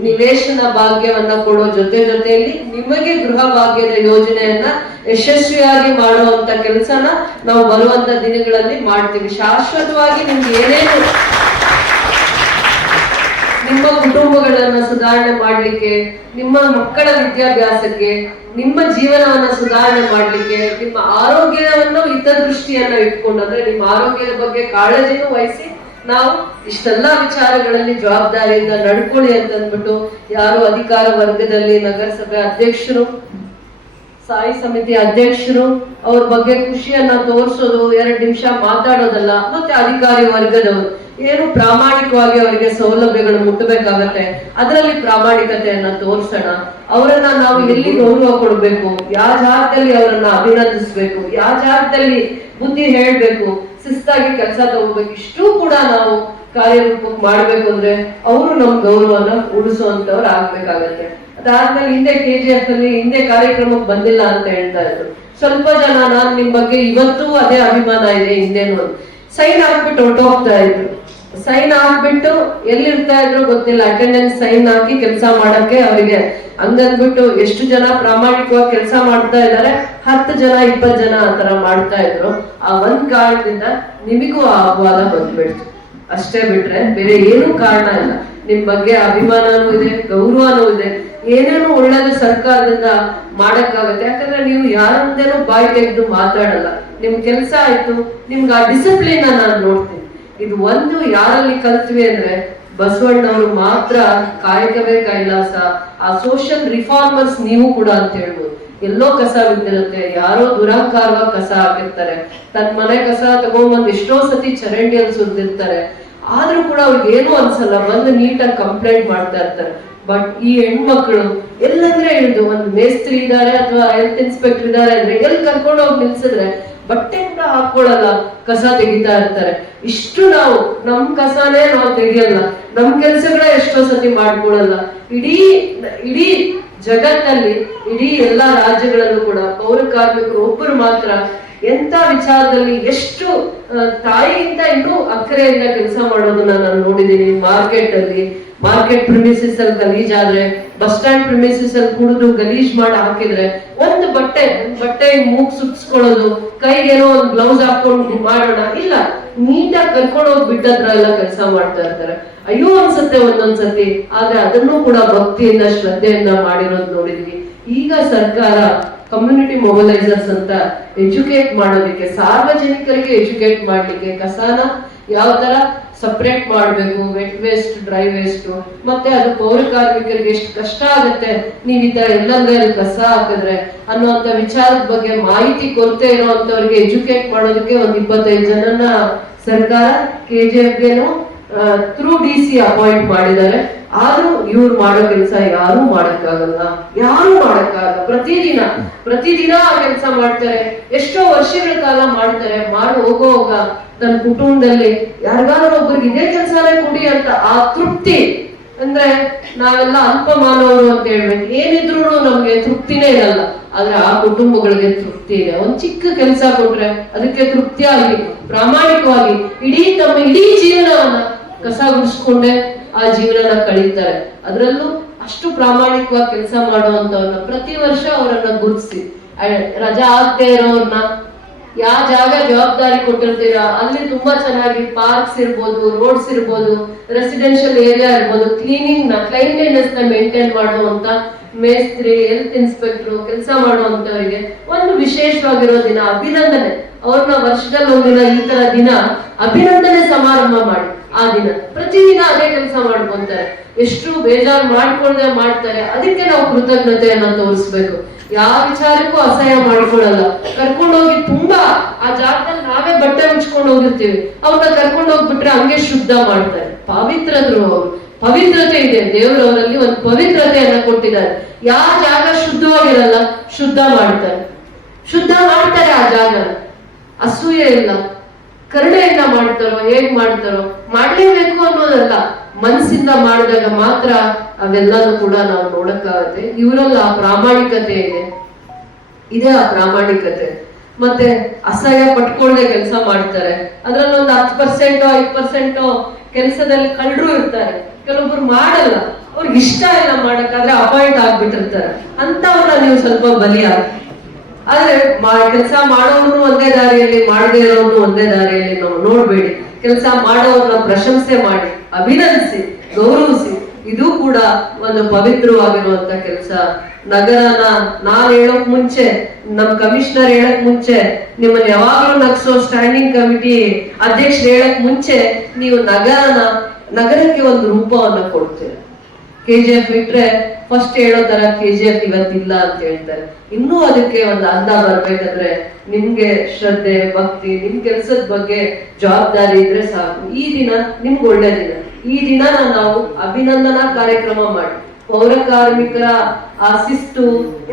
ನಿವೇಶನ ಭಾಗ್ಯವನ್ನ ಕೊಡೋ ಜೊತೆಯಲ್ಲಿ ನಿಮಗೆ ಗೃಹ ಭಾಗ್ಯದ ಯೋಜನೆಯನ್ನ ಯಶಸ್ವಿಯಾಗಿ ಮಾಡುವಂತ ಕೆಲಸನ ನಾವು ಬರುವಂತ ದಿನಗಳಲ್ಲಿ ಮಾಡ್ತೀವಿ. ಶಾಶ್ವತವಾಗಿ ನಿಮ್ಗೆ ಏನೇನು ನಿಮ್ಮ ಕುಟುಂಬಗಳನ್ನ ಸುಧಾರಣೆ ಮಾಡ್ಲಿಕ್ಕೆ, ನಿಮ್ಮ ಮಕ್ಕಳ ವಿದ್ಯಾಭ್ಯಾಸಕ್ಕೆ, ನಿಮ್ಮ ಜೀವನವನ್ನ ಸುಧಾರಣೆ ಮಾಡ್ಲಿಕ್ಕೆ, ನಿಮ್ಮ ಆರೋಗ್ಯವನ್ನು ಹಿತದೃಷ್ಟಿಯನ್ನ ಇಟ್ಕೊಂಡು ಅಂದ್ರೆ ನಿಮ್ಮ ಆರೋಗ್ಯದ ಬಗ್ಗೆ ಕಾಳಜಿನೂ ವಹಿಸಿ ನಾವು ಇಷ್ಟೆಲ್ಲಾ ವಿಚಾರಗಳಲ್ಲಿ ಜವಾಬ್ದಾರಿಯಿಂದ ನಡ್ಕೊಳ್ಳಿ ಅಂತ ಅಂದ್ಬಿಟ್ಟು ಯಾರು ಅಧಿಕಾರ ವರ್ಗದಲ್ಲಿ ನಗರಸಭೆ ಅಧ್ಯಕ್ಷರು, ಸ್ಥಾಯಿ ಸಮಿತಿ ಅಧ್ಯಕ್ಷರು ಅವ್ರ ಬಗ್ಗೆ ಖುಷಿಯನ್ನ ತೋರಿಸೋದು, 2 ನಿಮಿಷ ಮಾತಾಡೋದಲ್ಲ. ಮತ್ತೆ ಅಧಿಕಾರಿ ವರ್ಗದವರು ಏನು ಪ್ರಾಮಾಣಿಕವಾಗಿ ಅವರಿಗೆ ಸೌಲಭ್ಯಗಳು ಮುಟ್ಟಬೇಕಾಗತ್ತೆ, ಅದರಲ್ಲಿ ಪ್ರಾಮಾಣಿಕತೆಯನ್ನ ತೋರಿಸೋಣ. ಅವರನ್ನ ನಾವು ಎಲ್ಲಿ ಗೌರವ ಕೊಡ್ಬೇಕು, ಯಾವ ಜಾಗದಲ್ಲಿ ಅವರನ್ನ ಅಭಿನಂದಿಸ್ಬೇಕು, ಯಾವ ಜಾಗದಲ್ಲಿ ಬುದ್ಧಿ ಹೇಳ್ಬೇಕು, ಶಿಸ್ತಾಗಿ ಕೆಲಸ ತಗೋಬೇಕು, ಇಷ್ಟು ಕೂಡ ನಾವು ಕಾರ್ಯರೂಪಕ್ಕೆ ಮಾಡ್ಬೇಕು ಅಂದ್ರೆ ಅವರು ನಮ್ ಗೌರವನ ಉಳಿಸುವಂತವ್ರು ಆಗ್ಬೇಕಾಗತ್ತೆ. ಅದಾದ್ಮೇಲೆ ಹಿಂದೆ ಕೆಜಿಎಫ್ ಅಲ್ಲಿ ಹಿಂದೆ ಕಾರ್ಯಕ್ರಮಕ್ಕೆ ಬಂದಿಲ್ಲ ಅಂತ ಹೇಳ್ತಾ ಇದ್ರು ಸ್ವಲ್ಪ ಜನ. ನಾನ್ ನಿಮ್ ಬಗ್ಗೆ ಇವತ್ತು ಅದೇ ಅಭಿಮಾನ ಇದೆ, ಹಿಂದೇನು ಸೈನ್ ಹಾಕ್ಬಿಟ್ಟು ಹೊರಟೋಗ್ತಾ ಇದ್ರು. ಸೈನ್ ಹಾಕ್ಬಿಟ್ಟು ಎಲ್ಲಿರ್ತಾ ಇದ್ರು ಗೊತ್ತಿಲ್ಲ, ಅಟೆಂಡೆನ್ಸ್ ಸೈನ್ ಹಾಕಿ ಕೆಲಸ ಮಾಡಕ್ಕೆ ಅವರಿಗೆ ಹಂಗಂದ್ಬಿಟ್ಟು ಎಷ್ಟು ಜನ ಪ್ರಾಮಾಣಿಕವಾಗಿ ಕೆಲಸ ಮಾಡ್ತಾ ಇದ್ದಾರೆ, 10 ಜನ 20 ಜನ ಆತರ ಮಾಡ್ತಾ ಇದ್ರು. ಆ ಒಂದ್ ಕಾರಣದಿಂದ ನಿಮಗೂ ಆ ಅಪವಾದ ಬಂದ್ಬಿಡ್ತು ಅಷ್ಟೇ, ಬಿಟ್ರೆ ಬೇರೆ ಏನೂ ಕಾರಣ ಇಲ್ಲ. ನಿಮ್ ಬಗ್ಗೆ ಅಭಿಮಾನನೂ ಇದೆ, ಗೌರವನೂ ಇದೆ, ಏನೇನು ಒಳ್ಳೇದು ಸರ್ಕಾರದಿಂದ ಮಾಡಕ್ಕಾಗತ್ತೆ. ಯಾಕಂದ್ರೆ ನೀವು ಯಾರಂದೇನೂ ಬಾಯಿ ತೆಗೆದು ಮಾತಾಡಲ್ಲ, ನಿಮ್ ಕೆಲ್ಸ ಆಯ್ತು, ನಿಮ್ಗೆ ಆ ಡಿಸಿಪ್ಲಿನ್ ನಾನು ನೋಡ್ತೀನಿ. ಇದು ಒಂದು ಯಾರಲ್ಲಿ ಕಲ್ತ್ವಿ ಅಂದ್ರೆ ಬಸವಣ್ಣವರು ಮಾತ್ರ. ಕಾಯಕವೇ ಕೈಲಾಸ, ಆ ಸೋಷಿಯಲ್ ರಿಫಾರ್ಮರ್ಸ್ ನೀವು ಕೂಡ ಅಂತ ಹೇಳ್ಬೋದು. ಎಲ್ಲೋ ಕಸ ಬಿದ್ದಿರುತ್ತೆ, ಯಾರೋ ದುರಹಂಕಾರವಾಗಿ ಕಸ ಹಾಕಿರ್ತಾರೆ, ತನ್ನ ಮನೆ ಕಸ ತಗೊಂಡ್ಬಂದು ಎಷ್ಟೋ ಸತಿ ಚರಂಡಿಯಲ್ಲಿ ಸುರಿದಿರ್ತಾರೆ, ಆದ್ರೂ ಕೂಡ ಅವ್ರಿಗೆ ಏನೂ ಅನ್ಸಲ್ಲ, ಬಂದು ನೀಟಾಗಿ ಕಂಪ್ಲೇಂಟ್ ಮಾಡ್ತಾ ಇರ್ತಾರೆ. ಬಟ್ ಈ ಹೆಣ್ಮಕ್ಳು ಎಲ್ಲಂದ್ರೆ ಹಿಡಿದು ಒಂದು ಮೇಸ್ತ್ರಿ ಇದ್ದಾರೆ ಅಥವಾ ಹೆಲ್ತ್ ಇನ್ಸ್ಪೆಕ್ಟರ್ ಇದ್ದಾರೆ ಅಂದ್ರೆ ಎಲ್ಲಿ ಕರ್ಕೊಂಡು ಹೋಗಿ ನಿಲ್ಸಿದ್ರೆ ಬಟ್ಟೆ ಕೂಡ ಹಾಕೊಳ್ಳಲ್ಲ, ಕಸ ತೆಗಿತಾ ಇರ್ತಾರೆ. ಇಷ್ಟು ನಾವು ನಮ್ ಕಸನೇ ನಾವು ತೆಗಿಯಲ್ಲ, ನಮ್ ಕೆಲ್ಸಗಳೇ ಎಷ್ಟೋ ಸತಿ ಮಾಡ್ಕೊಳಲ್ಲ. ಇಡೀ ಜಗತ್ತಲ್ಲಿ ಇಡೀ ಎಲ್ಲಾ ರಾಜ್ಯಗಳಲ್ಲೂ ಕೂಡ ಪೌರ ಕಾರ್ಮಿಕರು ಒಬ್ಬರು ಮಾತ್ರ ಎಂತ ವಿಚಾರದಲ್ಲಿ ಎಷ್ಟು ತಾಯಿಯಿಂದ ಇನ್ನೂ ಅಕ್ಕರೆಯಿಂದ ಕೆಲಸ ಮಾಡೋದನ್ನ ನಾನು ನೋಡಿದೀನಿ. ಮಾರ್ಕೆಟ್ ಪ್ರಿಮಿಸಿಸ್ ಅಲ್ಲಿ ಗಲೀಜ್ ಆದ್ರೆ, ಬಸ್ ಸ್ಟ್ಯಾಂಡ್ ಪ್ರಿಮಿಸಿಸ್ ಅಲ್ಲಿ ಕುಡಿದು ಗಲೀಜ್ ಮಾಡಿ ಹಾಕಿದ್ರೆ ಒಂದು ಬಟ್ಟೆ ಮೂಗ್ ಸುತ್ಸ್ಕೊಳ್ಳೋದು, ಕೈಗೇನೋ ಒಂದು ಗ್ಲೌಸ್ ಹಾಕೊಂಡು ಮಾಡೋಣ ಇಲ್ಲ, ನೀಟಾಗಿ ಕರ್ಕೊಂಡು ಹೋಗಿ ಬಿಟ್ಟದ್ರ ಎಲ್ಲ ಕೆಲಸ ಮಾಡ್ತಾ ಇರ್ತಾರೆ. ಅಯ್ಯೋ ಅನ್ಸುತ್ತೆ ಒಂದೊಂದ್ಸತಿ, ಆದ್ರೆ ಅದನ್ನು ಕೂಡ ಭಕ್ತಿಯಿಂದ ಶ್ರದ್ಧೆಯಿಂದ ಮಾಡಿರೋದು ನೋಡಿದ್ವಿ. ಈಗ ಸರ್ಕಾರ ಕಮ್ಯುನಿಟಿ ಮೊಬಲೈಸರ್ಸ್ ಅಂತ ಎಜುಕೇಟ್ ಮಾಡೋದಕ್ಕೆ, ಸಾರ್ವಜನಿಕರಿಗೆ ಎಜುಕೇಟ್ ಮಾಡ್ಲಿಕ್ಕೆ, ಕಸಾನ ಯಾವ ತರ ಸಪರೇಟ್ ಮಾಡ್ಬೇಕು, ವೆಟ್ ವೇಸ್ಟ್ ಡ್ರೈ ವೇಸ್ಟ್, ಮತ್ತೆ ಅದು ಪೌರ ಕಾರ್ಮಿಕರಿಗೆ ಎಷ್ಟು ಕಷ್ಟ ಆಗುತ್ತೆ ನೀವ್ ಈ ತರ ಎಲ್ಲಂದ್ರೆ ಕಸ ಹಾಕಿದ್ರೆ ಅನ್ನುವಂತ ವಿಚಾರದ ಬಗ್ಗೆ ಮಾಹಿತಿ ಕೊರತೆ ಇರೋಂತವ್ರಿಗೆ ಎಜುಕೇಟ್ ಮಾಡೋದಕ್ಕೆ ಒಂದು 25 ಜನನ ಸರ್ಕಾರ KJFಗೆನು ಥ್ರೂ DC ಅಪಾಯಿಂಟ್ ಮಾಡಿದ್ದಾರೆ. ಆದ್ರೂ ಇವ್ರು ಮಾಡೋ ಕೆಲಸ ಯಾರು ಮಾಡಕ್ಕಾಗಲ್ಲ. ಪ್ರತಿದಿನ ಆ ಕೆಲಸ ಮಾಡ್ತಾರೆ, ಎಷ್ಟೋ ವರ್ಷಗಳ ಕಾಲ ಮಾಡ್ತಾರೆ. ಮಾಡಿ ಹೋಗೋವಾಗ ತನ್ನ ಕುಟುಂಬದಲ್ಲಿ ಯಾರಿಗಾದ್ರೂ ಒಬ್ರಿಗೆ ಇದೇ ಕೆಲಸನೇ ಕೊಡಿ ಅಂತ ಆ ತೃಪ್ತಿ, ಅಂದ್ರೆ ನಾವೆಲ್ಲ ಅಲ್ಪ ಮಾನವರು ಅಂತ ಹೇಳ್ಬೇಕು, ಏನಿದ್ರು ನಮ್ಗೆ ತೃಪ್ತಿನೇ ಇರಲ್ಲ. ಆದ್ರೆ ಆ ಕುಟುಂಬಗಳಿಗೆ ತೃಪ್ತಿ ಇದೆ. ಒಂದ್ ಚಿಕ್ಕ ಕೆಲಸ ಕೊಟ್ರೆ ಅದಕ್ಕೆ ತೃಪ್ತಿಯಾಗಿ ಪ್ರಾಮಾಣಿಕವಾಗಿ ಇಡೀ ಜೀವನವನ್ನ ಕಸ ಗುಡಿಸ್ಕೊಂಡೆ ಆ ಜೀವನನ ಕಳೀತಾರೆ. ಅದ್ರಲ್ಲೂ ಅಷ್ಟು ಪ್ರಾಮಾಣಿಕವಾಗಿ ಕೆಲಸ ಮಾಡುವಂತವ್ರನ್ನ ಪ್ರತಿ ವರ್ಷ ಅವರನ್ನ ಗುರುತಿಸಿ, ರಜಾ ಆಗ್ತಾ ಇರೋರ್ನ ಯಾವ ಜಾಗ ಜವಾಬ್ದಾರಿ ಕೊಟ್ಟಿರ್ತೀರಾ ಅಲ್ಲಿ ತುಂಬಾ ಚೆನ್ನಾಗಿ ಪಾರ್ಕ್ಸ್ ಇರ್ಬೋದು, ರೋಡ್ಸ್ ಇರ್ಬೋದು, ರೆಸಿಡೆನ್ಷಿಯಲ್ ಏರಿಯಾ ಇರ್ಬೋದು, ಕ್ಲೈನ್ಲಿನೆಸ್ ನ ಮೇಂಟೈನ್ ಮಾಡುವಂತ ಮೇಸ್ತ್ರಿ, ಹೆಲ್ತ್ ಇನ್ಸ್ಪೆಕ್ಟರ್ ಕೆಲಸ ಮಾಡುವಂತವರಿಗೆ ಒಂದು ವಿಶೇಷವಾಗಿರೋ ದಿನ ಅಭಿನಂದನೆ, ಅವ್ರನ್ನ ವರ್ಷದಲ್ಲಿ ಒಂದಿನ ಈ ತರ ದಿನ ಅಭಿನಂದನೆ ಸಮಾರಂಭ ಮಾಡಿ ಆ ದಿನ ಪ್ರತಿದಿನ ಅದೇ ಕೆಲಸ ಮಾಡ್ಕೊಂತಾರೆ. ಎಷ್ಟು ಬೇಜಾರು ಮಾಡ್ಕೊಳ್ದೆ ಮಾಡ್ತಾರೆ. ಅದಕ್ಕೆ ನಾವು ಕೃತಜ್ಞತೆಯನ್ನ ತೋರಿಸ್ಬೇಕು. ಯಾವ ವಿಚಾರಕ್ಕೂ ಅಸಹ್ಯ ಮಾಡ್ಕೊಳ್ಳಲ್ಲ. ಕರ್ಕೊಂಡೋಗಿ ತುಂಬಾ ಆ ಜಾಗದಲ್ಲಿ ನಾವೇ ಬಟ್ಟೆ ಮುಚ್ಕೊಂಡು ಹೋಗಿರ್ತೀವಿ, ಅವ್ರನ್ನ ಕರ್ಕೊಂಡು ಹೋಗ್ಬಿಟ್ರೆ ಹಂಗೆ ಶುದ್ಧ ಮಾಡ್ತಾರೆ. ಅವರು ಪವಿತ್ರತೆ ಇದೆ, ದೇವರವರಲ್ಲಿ ಒಂದು ಪವಿತ್ರತೆಯನ್ನ ಕೊಟ್ಟಿದ್ದಾರೆ. ಯಾವ ಜಾಗ ಶುದ್ಧವಾಗಿರಲ್ಲ ಶುದ್ಧ ಮಾಡ್ತಾರೆ ಆ ಜಾಗ. ಅಸೂಯೆ ಇಲ್ಲ, ಕರುಣೆಯಿಂದ ಮಾಡ್ತಾರೋ, ಹೇಗ್ ಮಾಡ್ತಾರೋ, ಮಾಡ್ಲೇಬೇಕು ಅನ್ನೋದಲ್ಲ, ಮನಸ್ಸಿಂದ ಮಾಡಿದಾಗ ಮಾತ್ರ ಅವೆಲ್ಲನೂ ಕೂಡ ನಾವು ನೋಡಕ್ಕಾಗತ್ತೆ. ಇವರಲ್ಲಿ ಆ ಪ್ರಾಮಾಣಿಕತೆ ಇದೆ ಆ ಪ್ರಾಮಾಣಿಕತೆ. ಮತ್ತೆ ಅಸಹ್ಯ ಪಟ್ಕೊಳ್ಳದೆ ಕೆಲಸ ಮಾಡ್ತಾರೆ. ಅದ್ರಲ್ಲಿ ಒಂದು 10% 5% ಕೆಲಸದಲ್ಲಿ ಕಳ್ಳರು ಇರ್ತಾರೆ. ಕೆಲವೊಬ್ರು ಮಾಡಲ್ಲ, ಅವ್ರಿಗೆ ಇಷ್ಟ ಇಲ್ಲ ಮಾಡಕ್ಕಾದ್ರೆ ಅಪಾಯಿಂಟ್ ಆಗ್ಬಿಟ್ಟಿರ್ತಾರೆ. ಅಂತವ್ರನ್ನ ನೀವು ಸ್ವಲ್ಪ ಬಲಿಯಾಗಿ. ಆದ್ರೆ ಕೆಲಸ ಮಾಡೋರು ಒಂದೇ ದಾರಿಯಲ್ಲಿ, ಮಾಡದೇ ಇರೋರು ಒಂದೇ ದಾರಿಯಲ್ಲಿ ನಾವು ನೋಡ್ಬೇಡಿ. ಕೆಲಸ ಮಾಡೋರ್ನ ಪ್ರಶಂಸೆ ಮಾಡಿ, ಅಭಿನಂದಿಸಿ, ಗೌರವಿಸಿ. ಇದು ಕೂಡ ಒಂದು ಪವಿತ್ರವಾಗಿರುವಂತ ಕೆಲಸ. ನಗರನ ನಾನ್ ಹೇಳೋಕ್ ಮುಂಚೆ, ನಮ್ ಕಮಿಷನರ್ ಹೇಳಕ್ ಮುಂಚೆ, ನಿಮ್ಮನ್ನ ಯಾವಾಗ್ಲೂ ನಗ್ಸೋ ಸ್ಟ್ಯಾಂಡಿಂಗ್ ಕಮಿಟಿ ಅಧ್ಯಕ್ಷರು ಹೇಳಕ್ ಮುಂಚೆ ನೀವು ನಗರಕ್ಕೆ ಒಂದು ರೂಪವನ್ನ ಕೊಡ್ತೀರ. KGF ಬಿಟ್ರೆ ಫಸ್ಟ್ ಹೇಳೋ ತರ KGF ಇವತ್ತಿಲ್ಲ ಅಂತ ಹೇಳ್ತಾರೆ. ಇನ್ನೂ ಅದಕ್ಕೆ ಒಂದು ಅಂದ ಬರ್ಬೇಕಂದ್ರೆ ನಿಮ್ಗೆ ಶ್ರದ್ಧೆ, ಭಕ್ತಿ, ನಿಮ್ ಕೆಲ್ಸದ ಬಗ್ಗೆ ಜವಾಬ್ದಾರಿ ಇದ್ರೆ ಸಾಕು. ಈ ದಿನ ನಿಮ್ಗೆ ಒಳ್ಳೆ ದಿನ. ಈ ದಿನ ನಾವು ಅಭಿನಂದನಾ ಕಾರ್ಯಕ್ರಮ ಮಾಡಿ, ಪೌರ ಕಾರ್ಮಿಕರ ಆ ಶಿಸ್ತು,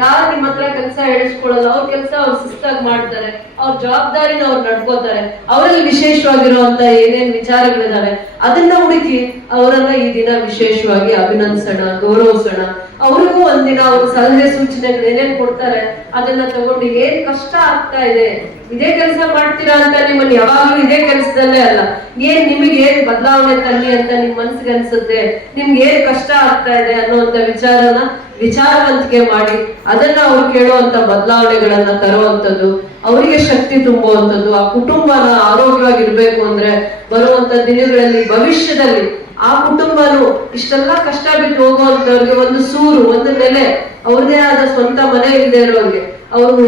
ಯಾರು ನಿಮ್ಮ ಹತ್ರ ಕೆಲಸ ಹೇಳಿಸ್ಕೊಳ್ಳಲ್ಲ, ಅವ್ರ ಕೆಲಸ ಅವ್ರು ಶಿಸ್ತಾಗಿ ಮಾಡ್ತಾರೆ, ಅವ್ರ ಜವಾಬ್ದಾರಿನ ಅವ್ರು ನಡ್ಕೋತಾರೆ. ಅವರಲ್ಲಿ ವಿಶೇಷವಾಗಿರುವಂತ ಏನೇನ್ ವಿಚಾರಗಳಿದಾವೆ ಅದನ್ನ ಹುಡುಕಿ ಅವರನ್ನ ಈ ದಿನ ವಿಶೇಷವಾಗಿ ಅಭಿನಂದಿಸೋಣ, ಗೌರವಿಸೋಣ. ಅವ್ರಿಗೂ ಒಂದಿನ ಅವ್ರ ಸಲಹೆ ಸೂಚನೆಗಳು ಏನೇನ್ ಕೊಡ್ತಾರೆ ಅದನ್ನ ತಗೊಂಡು ಏನ್ ಕಷ್ಟ ಆಗ್ತಾ ಇದೆ, ಇದೇ ಕೆಲಸ ಮಾಡ್ತೀರಾ ಅಂತ ನಿಮ್ಮನ್ನ ಯಾವಾಗ್ಲೂ ಇದೇ ಕೆಲಸದಲ್ಲೇ ಅಲ್ಲ, ನಿಮಗೆ ಏನ್ ಬದಲಾವಣೆ ತನ್ನಿ ಅಂತ ನಿಮ್ ಮನ್ಸಿಗೆ ಅನ್ಸುತ್ತೆ, ನಿಮ್ಗೆ ಏನ್ ಕಷ್ಟ ಆಗ್ತಾ ಇದೆ ಅನ್ನುವಂತ ವಿಚಾರವಂತಿಕೆ ಮಾಡಿ ಅದನ್ನ ಅವ್ರು ಕೇಳುವಂತ ಬದಲಾವಣೆಗಳನ್ನ ತರುವಂತದ್ದು, ಅವರಿಗೆ ಶಕ್ತಿ ತುಂಬುವಂಥದ್ದು, ಆ ಕುಟುಂಬನ ಆರೋಗ್ಯವಾಗಿರ್ಬೇಕು ಅಂದ್ರೆ ಬರುವಂತ ದಿನಗಳಲ್ಲಿ ಭವಿಷ್ಯದಲ್ಲಿ ಆ ಕುಟುಂಬನು ಇಷ್ಟೆಲ್ಲ ಕಷ್ಟ ಬಿಟ್ಟು ಹೋಗುವಂತವ್ರಿಗೆ ಒಂದು ಸೂರು, ಒಂದು ನೆಲೆ, ಅವ್ರದೇ ಆದ ಸ್ವಂತ ಮನೆ ಇಲ್ಲದೆ ಇರೋರಿಗೆ ಅವರು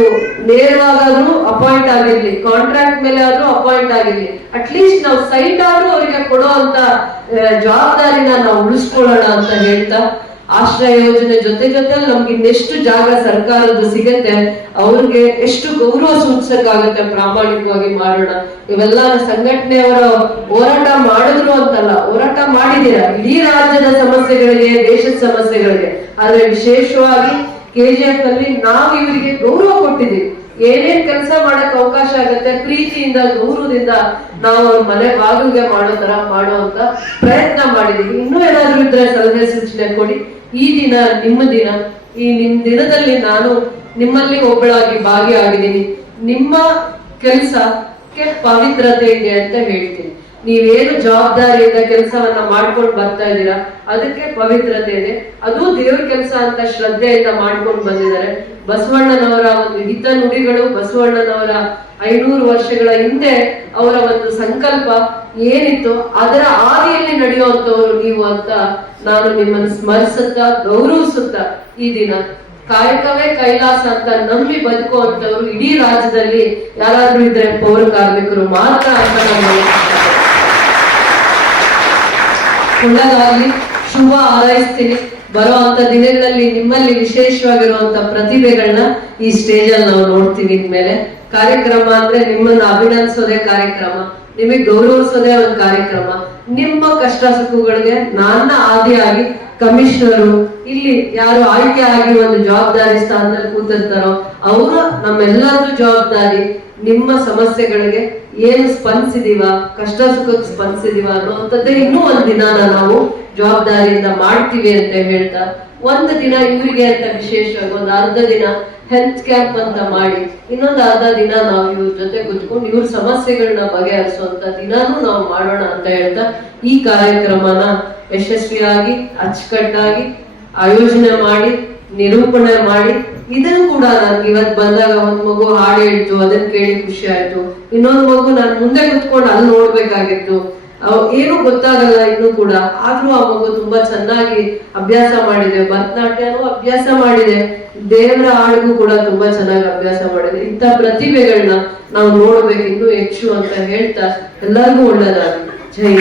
ನೇರವಾಗಾದ್ರೂ ಅಪಾಯಿಂಟ್ ಆಗಿರ್ಲಿ, ಕಾಂಟ್ರಾಕ್ಟ್ ಮೇಲೆ ಆದ್ರೂ ಅಪಾಯಿಂಟ್ ಆಗಿರ್ಲಿ, ಅಟ್ಲೀಸ್ಟ್ ನಾವು ಸೈಟ್ ಆದ್ರೂ ಅವರಿಗೆ ಕೊಡೋ ಅಂತ ಜವಾಬ್ದಾರಿನ ನಾವು ಉಳಿಸ್ಕೊಳ್ಳೋಣ ಅಂತ ಹೇಳ್ತಾ, ಆಶ್ರಯ ಯೋಜನೆ ಜೊತೆ ನಮ್ಗೆ ಇನ್ನೆಷ್ಟು ಜಾಗ ಸರ್ಕಾರದ್ದು ಸಿಗತ್ತೆ, ಅವ್ರಿಗೆ ಎಷ್ಟು ಗೌರವ ಸೂಚಿಸಕ್ಕಾಗತ್ತೆ ಪ್ರಾಮಾಣಿಕವಾಗಿ ಮಾಡೋಣ. ಇವೆಲ್ಲ ಸಂಘಟನೆಯವರ ಹೋರಾಟ ಮಾಡಿದ್ರು ಅಂತಲ್ಲ, ಹೋರಾಟ ಮಾಡಿದೀರಾ ಇಡೀ ರಾಜ್ಯದ ಸಮಸ್ಯೆಗಳಿಗೆ, ದೇಶದ ಸಮಸ್ಯೆಗಳಿಗೆ. ಆದ್ರೆ ವಿಶೇಷವಾಗಿ KGF ಅಲ್ಲಿ ನಾವು ಇವರಿಗೆ ಗೌರವ ಕೊಟ್ಟಿದ್ದೀವಿ. ಏನೇನ್ ಕೆಲಸ ಮಾಡಕ್ ಅವಕಾಶ ಆಗತ್ತೆ ಪ್ರೀತಿಯಿಂದ ಗೌರವದಿಂದ ನಾವು ಅವ್ರ ಮನೆ ಬಾಗಿಲಿಗೆ ಮಾಡುವಂತ ಪ್ರಯತ್ನ ಮಾಡಿದೀವಿ. ಇನ್ನೂ ಏನಾದ್ರು ಇದ್ರೆ ಸಲಹೆ ಸೂಚನೆ ಕೊಡಿ. ಈ ದಿನ ನಿಮ್ಮ ದಿನ, ಈ ನಿಮ್ ದಿನದಲ್ಲಿ ನಾನು ನಿಮ್ಮಲ್ಲಿ ಒಬ್ಬಳಾಗಿ ಭಾಗಿಯಾಗಿದ್ದೀನಿ. ನಿಮ್ಮ ಕೆಲಸಕ್ಕೆ ಪವಿತ್ರತೆ ಇದೆ ಅಂತ ಹೇಳ್ತೀನಿ. ನೀವೇನು ಜವಾಬ್ದಾರಿಯಿಂದ ಕೆಲಸವನ್ನ ಮಾಡ್ಕೊಂಡು ಬರ್ತಾ ಇದ್ದೀರಾ ಅದಕ್ಕೆ ಪವಿತ್ರತೆ ಇದೆ. ಅದು ದೇವ್ರ ಕೆಲಸ ಅಂತ ಶ್ರದ್ಧೆಯಿಂದ ಮಾಡ್ಕೊಂಡು ಬಂದಿದ್ದಾರೆ. ಬಸವಣ್ಣನವರ ಒಂದು ಹಿತ ನುಡಿಗಳು, ಬಸವಣ್ಣನವರ 500 ವರ್ಷಗಳ ಹಿಂದೆ ಅವರ ಒಂದು ಸಂಕಲ್ಪ ಏನಿತ್ತು ಅದರ ಆದಿಯಲ್ಲಿ ನಡೆಯುವಂತವ್ರು ನೀವು ಅಂತ ನಾನು ನಿಮ್ಮನ್ನು ಸ್ಮರಿಸುತ್ತಾ ಗೌರವಿಸುತ್ತಾ, ಈ ದಿನ ಕಾಯಕವೇ ಕೈಲಾಸ ಅಂತ ನಂಬಿ ಬದುಕುವಂತವ್ರು ಇಡೀ ರಾಜ್ಯದಲ್ಲಿ ಯಾರಾದ್ರೂ ಇದ್ರೆ ಪೌರ ಕಾರ್ಮಿಕರು ಮಾತ್ರ ಅಂತ ನಾನು ಒಳ್ಳೆದಾಗ್ಲಿ, ಶುಭ ಹಾರೈಸ್ತೀನಿ. ಬರುವಂತ ದಿನಗಳಲ್ಲಿ ನಿಮ್ಮಲ್ಲಿ ವಿಶೇಷವಾಗಿರುವಂತ ಪ್ರತಿಭೆಗಳನ್ನ ಈ ಸ್ಟೇಜ್ ಅಲ್ಲಿ ನಾವು ನೋಡ್ತೀವಿ. ಇನ್ಮೇಲೆ ಕಾರ್ಯಕ್ರಮ ಅಂದ್ರೆ ನಿಮ್ಮನ್ನ ಅಭಿನಂದಿಸೋದೇ ಕಾರ್ಯಕ್ರಮ, ನಿಮಗೆ ಗೌರವಿಸೋದೇ ಒಂದು ಕಾರ್ಯಕ್ರಮ. ನಿಮ್ಮ ಕಷ್ಟ ಸುಖಗಳಿಗೆ ನನ್ನ ಆದಿಯಾಗಿ ಕಮಿಷನರು ಇಲ್ಲಿ ಯಾರು ಆಯ್ಕೆ ಆಗಿ ಒಂದು ಜವಾಬ್ದಾರಿ ಸ್ಥಾನದಲ್ಲಿ ಕೂತಿರ್ತಾರೋ ಅವರು ನಮ್ಮೆಲ್ಲರದು ಜವಾಬ್ದಾರಿ. ನಿಮ್ಮ ಸಮಸ್ಯೆಗಳಿಗೆ ಏನು ಸ್ಪಂದಿಸಿದೀವ, ಕಷ್ಟ ಸುಖಕ್ಕೆ ಸ್ಪಂದಿಸಿದೀವ ಅನ್ನುವಂಥದ್ದೇ ಇನ್ನೂ ಒಂದ್ ದಿನಾನ ನಾವು ಜವಾಬ್ದಾರಿಯಿಂದ ಮಾಡ್ತೀವಿ ಅಂತ ಹೇಳ್ತಾ, ಒಂದು ದಿನ ಇವರಿಗೆ ಅಂತ ವಿಶೇಷವಾಗಿ ಒಂದು ಅರ್ಧ ದಿನ ಹೆಲ್ತ್ ಕ್ಯಾಂಪ್ ಅಂತ ಮಾಡಿ, ಇನ್ನೊಂದು ಅರ್ಧ ದಿನ ನಾವು ಇವ್ರ ಜೊತೆ ಕುತ್ಕೊಂಡು ಇವ್ರ ಸಮಸ್ಯೆಗಳನ್ನ ಬಗೆಹರಿಸುವಂತ ದಿನಾನು ನಾವು ಮಾಡೋಣ ಅಂತ ಹೇಳ್ತಾ, ಈ ಕಾರ್ಯಕ್ರಮನ ಯಶಸ್ವಿಯಾಗಿ ಅಚ್ಚುಕಟ್ಟಾಗಿ ಆಯೋಜನೆ ಮಾಡಿ ನಿರೂಪಣೆ ಮಾಡಿ, ಇದನ್ನು ಕೂಡ ನನ್ಗೆ ಇವತ್ ಬಂದಾಗ ಒಂದ್ ಮಗು ಹಾಡು ಹೇಳ್ತು, ಅದನ್ನ ಕೇಳಿ ಖುಷಿ ಆಯ್ತು. ಇನ್ನೊಂದ್ ಮಗು ನಾನು ಮುಂದೆ ಕುತ್ಕೊಂಡು ಅಲ್ಲಿ ನೋಡ್ಬೇಕಾಗಿತ್ತು, ಏನು ಗೊತ್ತಾಗಲ್ಲ ಇನ್ನು ಕೂಡ, ಆದ್ರೂ ಆ ಮಗು ತುಂಬಾ ಚೆನ್ನಾಗಿ ಅಭ್ಯಾಸ ಮಾಡಿದೆ, ಭರತನಾಟ್ಯನೂ ಅಭ್ಯಾಸ ಮಾಡಿದೆ, ದೇವರ ಹಾಡಿಗೂ ಕೂಡ ತುಂಬಾ ಚೆನ್ನಾಗಿ ಅಭ್ಯಾಸ ಮಾಡಿದೆ. ಇಂಥ ಪ್ರತಿಭೆಗಳನ್ನ ನಾವು ನೋಡ್ಬೇಕು ಇನ್ನೂ ಹೆಚ್ಚು ಅಂತ ಹೇಳ್ತಾ ಎಲ್ಲರಿಗೂ ಒಳ್ಳೆದಾಗಲಿ. ಜೈ